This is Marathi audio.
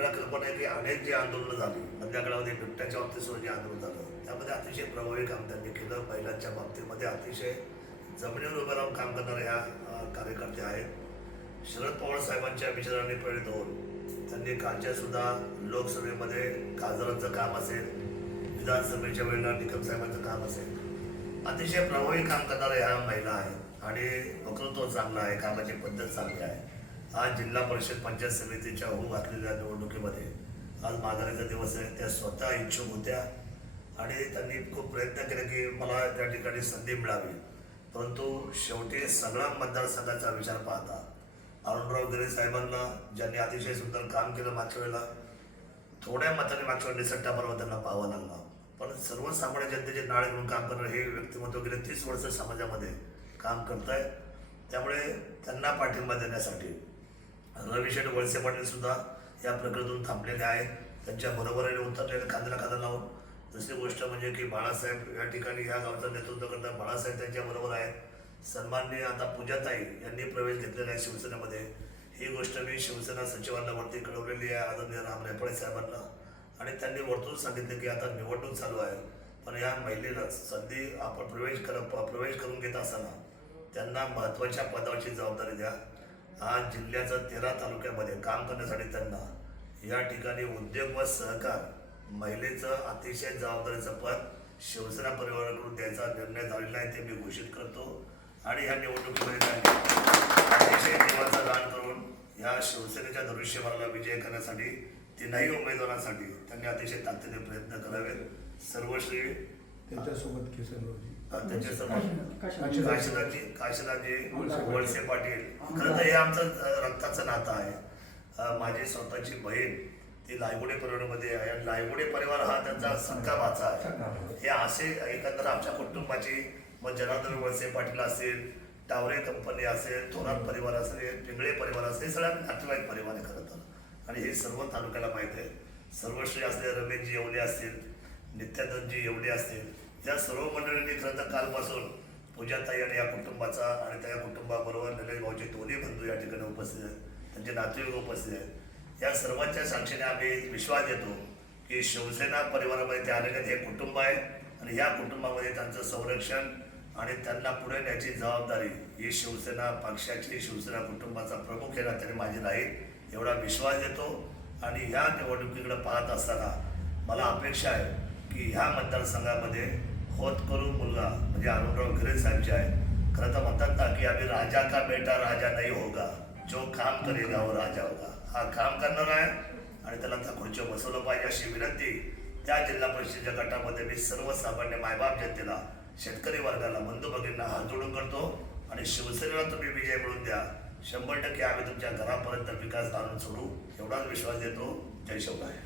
आपल्याला कल्पना आहे की अनेक जे आंदोलनं झाली मधल्या काळामध्ये बिबट्याच्या बाबतीत सुद्धा जे आंदोलन झालं त्यामध्ये अतिशय प्रभावी काम त्यांनी केलं. महिलांच्या बाबतीमध्ये अतिशय जमिनीवर उभं राहून काम करणारे ह्या कार्यकर्ते आहेत. शरद पवार साहेबांच्या विचारांनी प्रेरित होऊन त्यांनी कालच्या सुद्धा लोकसभेमध्ये खासदारांचं काम असेल, विधानसभेच्या वेळेला निकम साहेबांचं काम असेल, अतिशय प्रभावी काम करणाऱ्या ह्या महिला आहेत आणि वक्तृत्व चांगलं आहे, कामाची पद्धत चांगली आहे. आज जिल्हा परिषद पंचायत समितीच्या होऊ घातलेल्या निवडणुकीमध्ये आज माघारीचा दिवस आहे. त्या स्वतः इच्छुक होत्या आणि त्यांनी खूप प्रयत्न केले की मला त्या ठिकाणी संधी मिळावी. परंतु शेवटी सगळा मतदारसंघाचा विचार पाहता अरुणराव गिरे साहेबांना ज्यांनी अतिशय सुंदर काम केलं मागच्या वेळेला थोड्या मताने मागच्या वेळेला निसट्टा त्यांना पाहावा लागला. पण सर्वसामान्य जनतेचे नाळे म्हणून काम करणारे हे व्यक्तिमत्व गेले 30 वर्ष समाजामध्ये काम करत आहे. त्यामुळे त्यांना पाठिंबा देण्यासाठी रविशेठ वळसे पाटील सुद्धा या प्रक्रियेतून थांबलेले आहेत. त्यांच्या बरोबरीने उतरलेले खांद्याला खांदा लावून. दुसरी गोष्ट म्हणजे की बाळासाहेब या ठिकाणी ह्या गावचं नेतृत्व करतात. बाळासाहेब त्यांच्या बरोबर आहेत. सन्माननीय आता पूजाताई यांनी प्रवेश घेतलेला आहे शिवसेनेमध्ये. ही गोष्ट मी शिवसेना सचिवांना वरती कळवलेली आहे आदरणीय राम रेपाळे साहेबांना आणि त्यांनी वरतून सांगितलं की आता निवडणूक चालू आहे पण या महिलेला संधी आपण प्रवेश करून घेत असताना त्यांना महत्त्वाच्या पदाची जबाबदारी द्या. आज जिल्ह्याच्या 13 तालुक्यामध्ये काम करण्यासाठी त्यांना या ठिकाणी उद्योग व सहकार महिलेचं अतिशय जबाबदारीचं पद शिवसेना परिवाराकडून द्यायचा निर्णय झालेला आहे ते मी घोषित करतो. आणि ह्या निवडणुकीमध्ये त्यांनी अतिशय जीवाचं दान करून या शिवसेनेच्या धनुष्यबाणाला विजय करण्यासाठी 3ही उमेदवारांसाठी त्यांनी अतिशय ताकदीने प्रयत्न करावेत. सर्वश्री त्यांच्यासोबत किसनरावजी काशीनाथजी वळसे पाटील. खरं तर हे आमचं रक्ताचं नातं आहे. माझी स्वतःची बहीण ती लायगुडे परिवारामध्ये आहे आणि लायगुडे परिवार हा त्यांचा सख्खा भाचा आहे. हे असे एकंदर आमच्या कुटुंबाची मग जनार्दन वळसे पाटील असेल, टावरे कंपनी असेल, थोरात परिवार असेल, पिंगळे परिवार असेल, सगळ्या नातेवाईक परिवार आहे खरं तर. आणि हे सर्व तालुक्याला माहीत आहे. सर्वश्री असले रमेशजी एवढे असतील, नित्यानंदजी एवढे असतील, या सर्व मंडळींनी खरं तर कालपासून पूजाताई आणि या कुटुंबाचा आणि त्या कुटुंबाबरोबर निलेश भाऊचे दोन्ही बंधू या ठिकाणी उपस्थित आहेत, त्यांचे नातेवाईक उपस्थित आहेत. या सर्वांच्या साक्षीने आम्ही विश्वास देतो की शिवसेना परिवारामध्ये ते आलेले हे कुटुंब आहे आणि या कुटुंबामध्ये त्यांचं संरक्षण आणि त्यांना पुढे न्यायची जबाबदारी ही शिवसेना पक्षाची, शिवसेना कुटुंबाचा प्रमुख या नात्याने माझी राहील एवढा विश्वास देतो. आणि ह्या निवडणुकीकडे पाहत असताना मला अपेक्षा आहे की ह्या मतदारसंघामध्ये होतकरू मुलगा म्हणजे अरुणराव गिरे साहेबचे आहे. खरं तर म्हणतात ना की आम्ही राजा का बेटा राजा नाही होगा, जो काम करेगा वो राजा होगा. हा काम करणार आहे आणि त्याला आता खुर्चीवर बसवलं पाहिजे अशी विनंती त्या जिल्हा परिषदेच्या गटामध्ये मी सर्वसामान्य मायबाप जनतेला, शेतकरी वर्गाला, बंधू भगिनींना हात जोडून करतो. आणि शिवसेनेला तुम्ही विजय मिळवून द्या. 100% आम्ही तुमच्या घरापर्यंत विकास आणून सोडू एवढाच विश्वास देतो. जय शिवराय.